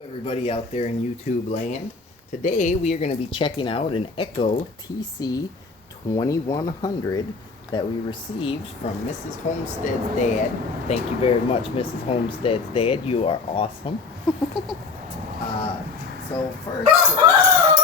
Everybody out there in YouTube land. Today we are going to be checking out an Echo TC 2100 that we received from Mrs. Homestead's dad. Thank you very much, Mrs. Homestead's dad. You are awesome. So first, what we're going to have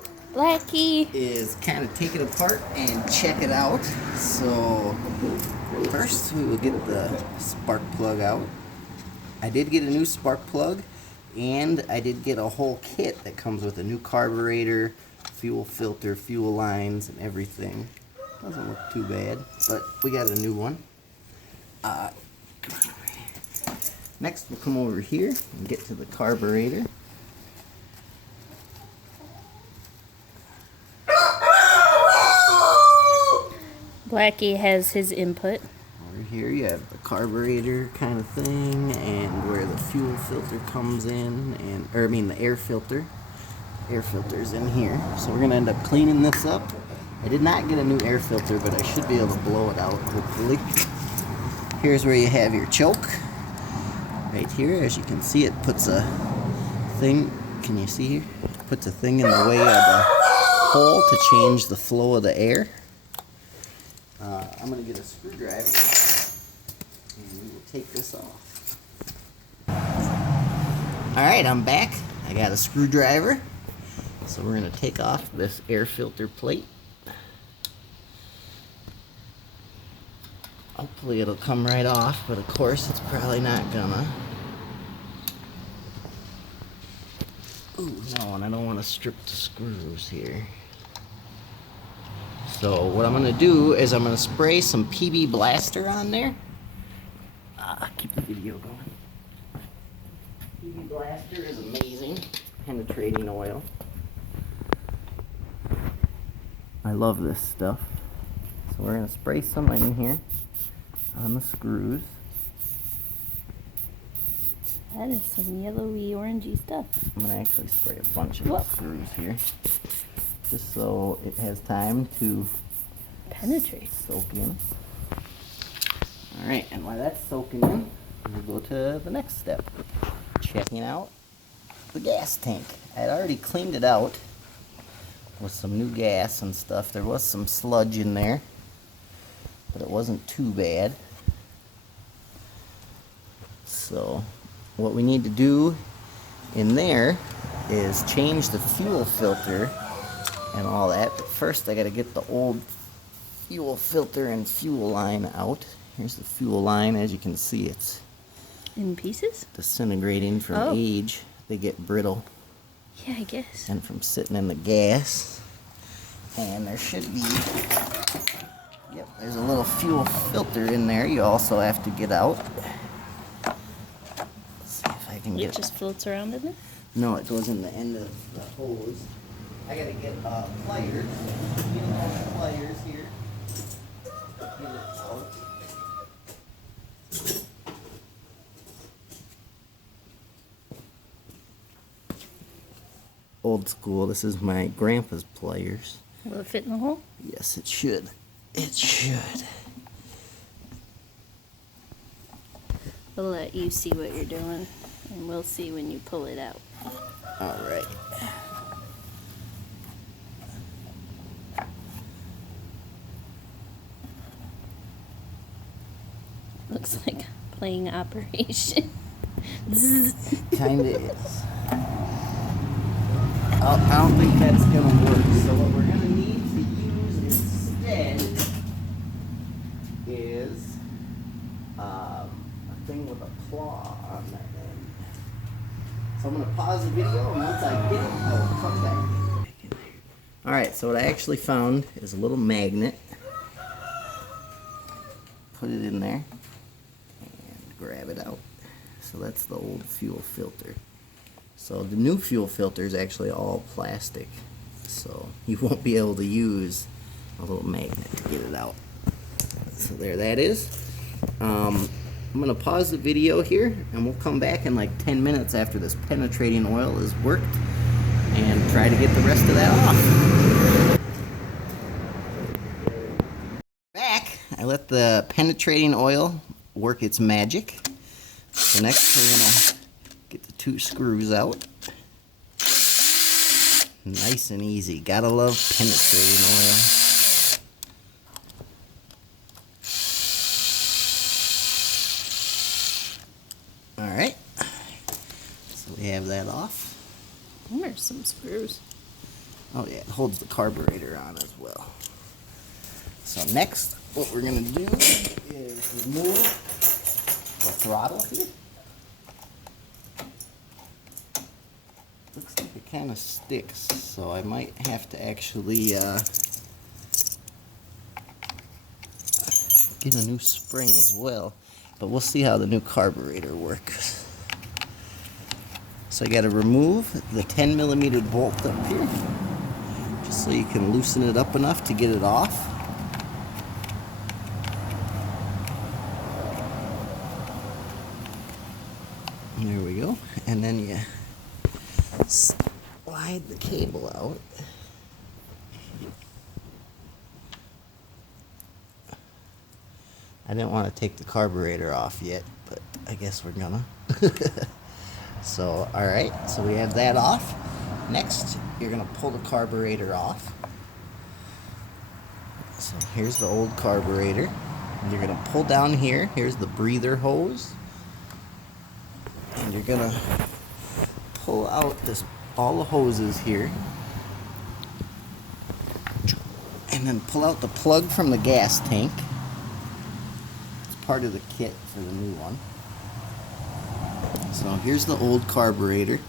to do Blackie is kind of take it apart and check it out. So first we will get the spark plug out. I did get a new spark plug, and I did get a whole kit that comes with a new carburetor, fuel filter, fuel lines, and everything. Doesn't look too bad, but we got a new one. Next, we'll come over here and get to the carburetor. Blackie has his input. Over here you have the carburetor kind of thing, and where the fuel filter comes in, the air filter. Air filter's in here. So we're gonna end up cleaning this up. I did not get a new air filter, but I should be able to blow it out, hopefully. Here's where you have your choke. Right here, as you can see, it puts a thing, can you see here? It puts a thing in the way of the hole to change the flow of the air. I'm going to get a screwdriver and we will take this off. Alright, I'm back. I got a screwdriver. So we're going to take off this air filter plate. Hopefully it'll come right off, but of course it's probably not gonna. Ooh, no, and I don't want to strip the screws here. So what I'm going to do is I'm going to spray some PB Blaster on there. Keep the video going. PB Blaster is amazing. Penetrating oil. I love this stuff. So we're going to spray some in here on the screws. That is some yellowy, orangey stuff. I'm going to actually spray a bunch of the screws here, just so it has time to penetrate, soak in. Alright, and while that's soaking in, we'll go to the next step. Checking out the gas tank. I had already cleaned it out with some new gas and stuff. There was some sludge in there, but it wasn't too bad. So what we need to do in there is change the fuel filter and all that. But first I got to get the old fuel filter and fuel line out. Here's the fuel line. As you can see, it's in pieces, disintegrating from age. They get brittle. Yeah, I guess. And from sitting in the gas. And there should be, yep, there's a little fuel filter in there you also have to get out. Let's see if I can get it. Just floats around in there? No, it goes in the end of the hose. I gotta get pliers. Get pliers here. Get it out. Old school. This is my grandpa's pliers. Will it fit in the hole? Yes, it should. It should. We'll let you see what you're doing, and we'll see when you pull it out. All right. Looks like playing Operation. Kinda is. I don't think that's gonna work. So what we're gonna need to use instead is a thing with a claw on that end. So I'm gonna pause the video, and once I get it, I will come back. All right. So what I actually found is a little magnet. Put it in there and grab it out. So that's the old fuel filter. So the new fuel filter is actually all plastic, so you won't be able to use a little magnet to get it out. So there that is. I'm going to pause the video here, and we'll come back in like 10 minutes after this penetrating oil is worked and try to get the rest of that off. Back, I let the penetrating oil work its magic. So next we're going to Get the 2 screws out. Nice and easy. Gotta love penetrating oil. Alright. So we have that off. There's some screws. Oh yeah, it holds the carburetor on as well. So next, what we're gonna do is remove the throttle here. Looks like it kind of sticks, so I might have to actually get a new spring as well. But we'll see how the new carburetor works. So I got to remove the 10mm bolt up here, just so you can loosen it up enough to get it off. There we go. And then you slide the cable out. I didn't want to take the carburetor off yet, but I guess we're gonna. So, alright, so we have that off. Next, you're gonna pull the carburetor off. So here's the old carburetor. You're gonna pull down here. Here's the breather hose. And you're gonna pull out all the hoses here. And then pull out the plug from the gas tank. It's part of the kit for the new one. So here's the old carburetor.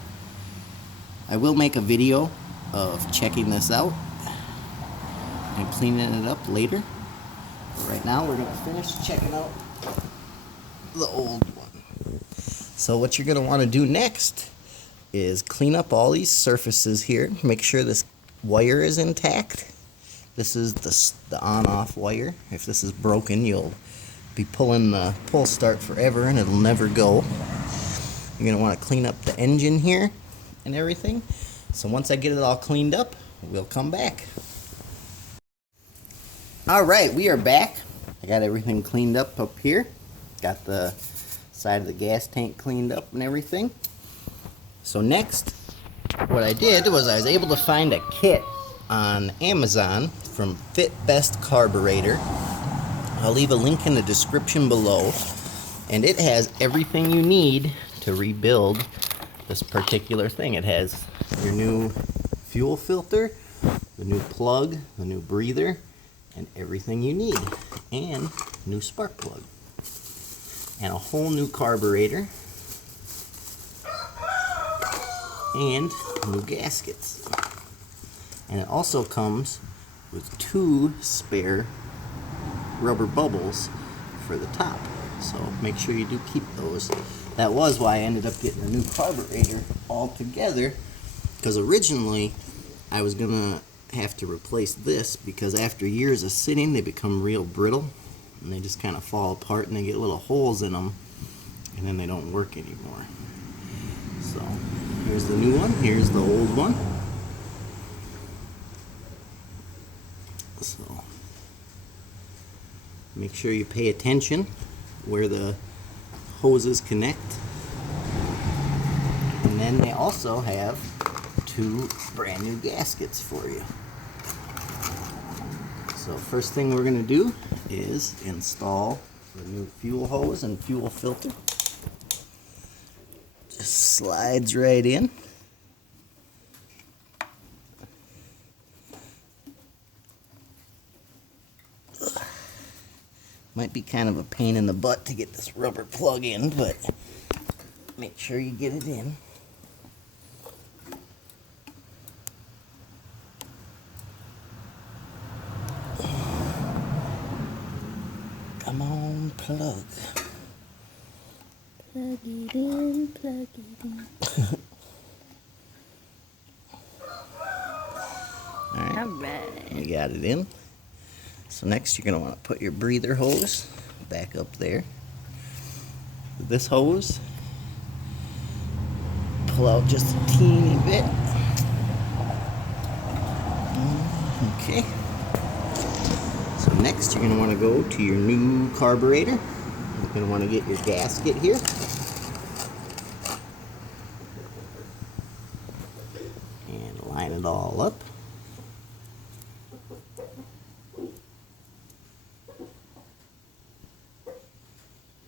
I will make a video of checking this out and cleaning it up later. But right now we're gonna finish checking out the old one. So what you're gonna want to do next is clean up all these surfaces here. Make sure this wire is intact. This is the on-off wire. If this is broken, you'll be pulling the pull start forever and it'll never go. You're going to want to clean up the engine here and everything. So once I get it all cleaned up, we'll come back. Alright, we are back. I got everything cleaned up here. Got the side of the gas tank cleaned up and everything. So next, what I did was I was able to find a kit on Amazon from Fit Best Carburetor. I'll leave a link in the description below. And it has everything you need to rebuild this particular thing. It has your new fuel filter, the new plug, the new breather, and everything you need. And new spark plug. And a whole new carburetor. And new gaskets. And it also comes with 2 spare rubber bubbles for the top. So make sure you do keep those. That was why I ended up getting a new carburetor altogether, because originally I was gonna have to replace this because after years of sitting they become real brittle and they just kind of fall apart and they get little holes in them and then they don't work anymore. So here's the new one, here's the old one. So make sure you pay attention where the hoses connect. And then they also have 2 brand new gaskets for you. So first thing we're going to do is install the new fuel hose and fuel filter. Just slides right in. Might be kind of a pain in the butt to get this rubber plug in, but make sure you get it in. Come on, plug. Plug it in, plug it in. All right. You got it in. So next you're going to want to put your breather hose back up there. This hose, pull out just a teeny bit. Okay. So next you're going to want to go to your new carburetor. You're going to want to get your gasket here. it all up.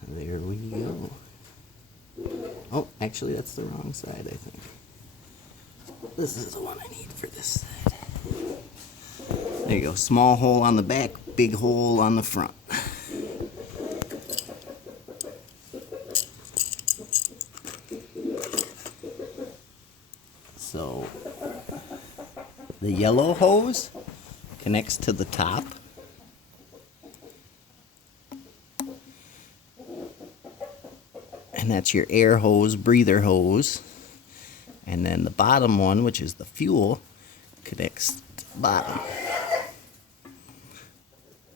There we go. Oh, actually that's the wrong side, I think. This is the one I need for this side. There you go. Small hole on the back, big hole on the front. So the yellow hose connects to the top. And that's your air hose, breather hose. And then the bottom one, which is the fuel, connects to the bottom.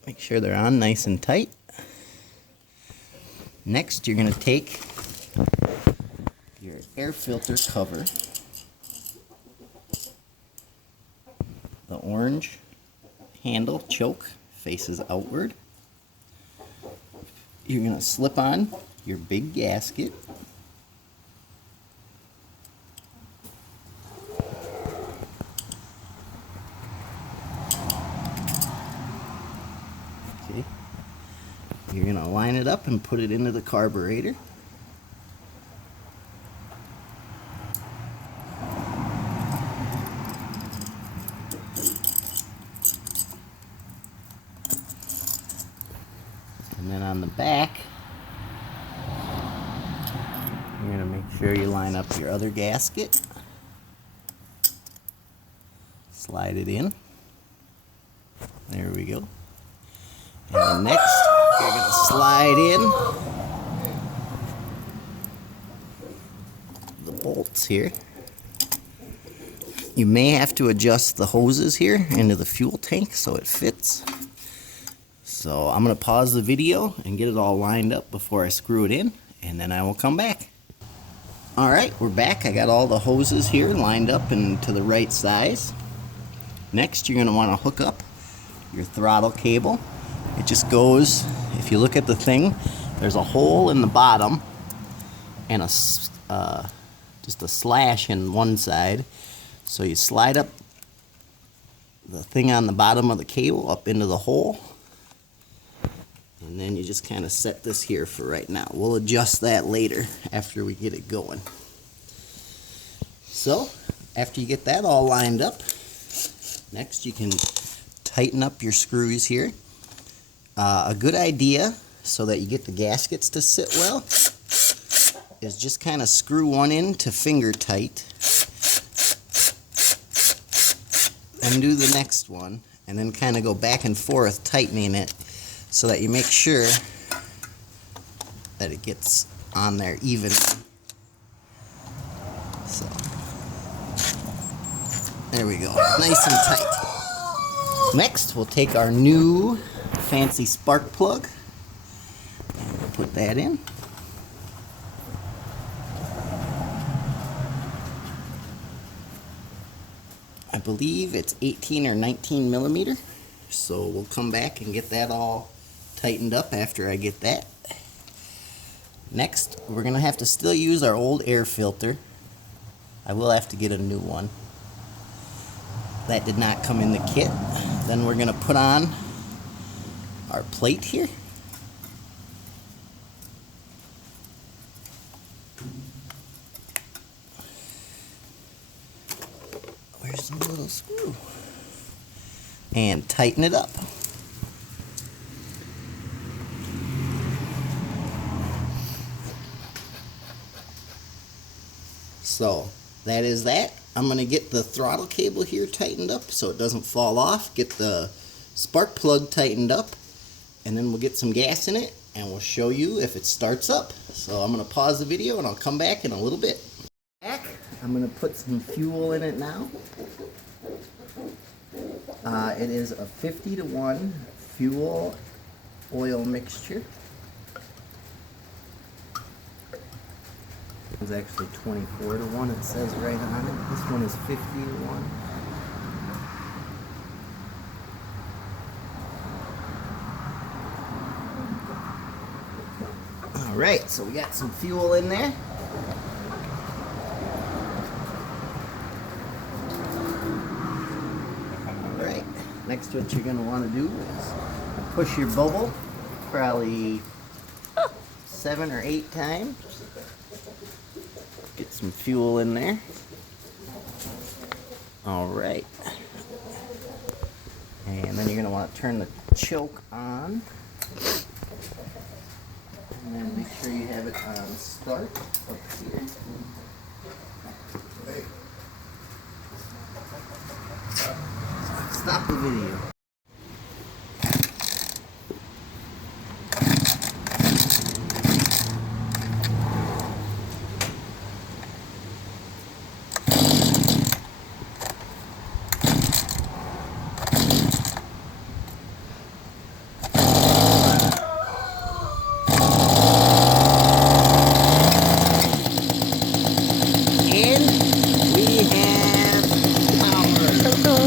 Make sure they're on nice and tight. Next, you're going to take your air filter cover, the orange handle choke faces outward. You're going to slip on your big gasket. Okay. You're going to line it up and put it into the carburetor. And then on the back, you're going to make sure you line up your other gasket. Slide it in. There we go. And next, you're going to slide in the bolts here. You may have to adjust the hoses here into the fuel tank so it fits. So I'm going to pause the video and get it all lined up before I screw it in, and then I will come back. Alright, we're back. I got all the hoses here lined up and to the right size. Next, you're going to want to hook up your throttle cable. It just goes, if you look at the thing, there's a hole in the bottom and just a slash in one side. So you slide up the thing on the bottom of the cable up into the hole, and then you just kind of set this here for right now. We'll adjust that later after we get it going. So after you get that all lined up, next you can tighten up your screws here. A good idea so that you get the gaskets to sit well is just kind of screw one in to finger tight, and do the next one, and then kind of go back and forth tightening it so that you make sure that it gets on there even. So there we go, nice and tight. Next, we'll take our new fancy spark plug and we'll put that in. I believe it's 18 or 19 millimeter, so we'll come back and get that all tightened up after I get that. Next, we're going to have to still use our old air filter. I will have to get a new one. That did not come in the kit. Then we're going to put on our plate here. Where's the little screw? And tighten it up. So that is that. I'm going to get the throttle cable here tightened up so it doesn't fall off. Get the spark plug tightened up, and then we'll get some gas in it and we'll show you if it starts up. So I'm going to pause the video and I'll come back in a little bit. I'm going to put some fuel in it now. It is a 50-to-1 fuel oil mixture. It's actually 24-to-1, it says right on it. This one is 50-to-1. Alright, so we got some fuel in there. Next, what you're gonna want to do is push your bubble probably 7 or 8 times. Get some fuel in there. All right. And then you're gonna want to turn the choke on. And then make sure you have it on start up here. Stop the video.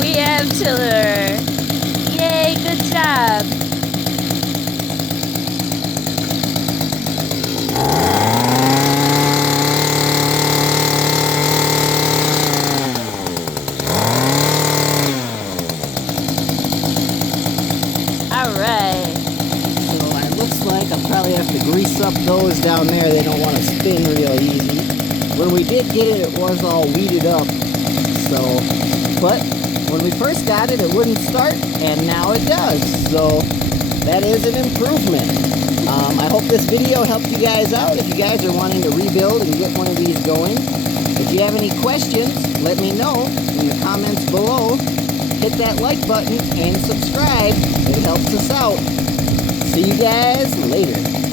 We have tiller. Yay, good job. All right. So it looks like I'll probably have to grease up those down there. They don't want to spin real easy. When we did get it, it was all weeded up. So, but when we first got it, it wouldn't start, and now it does. So that is an improvement. I hope this video helped you guys out. If you guys are wanting to rebuild and get one of these going, if you have any questions, let me know in the comments below. Hit that like button and subscribe. It helps us out. See you guys later.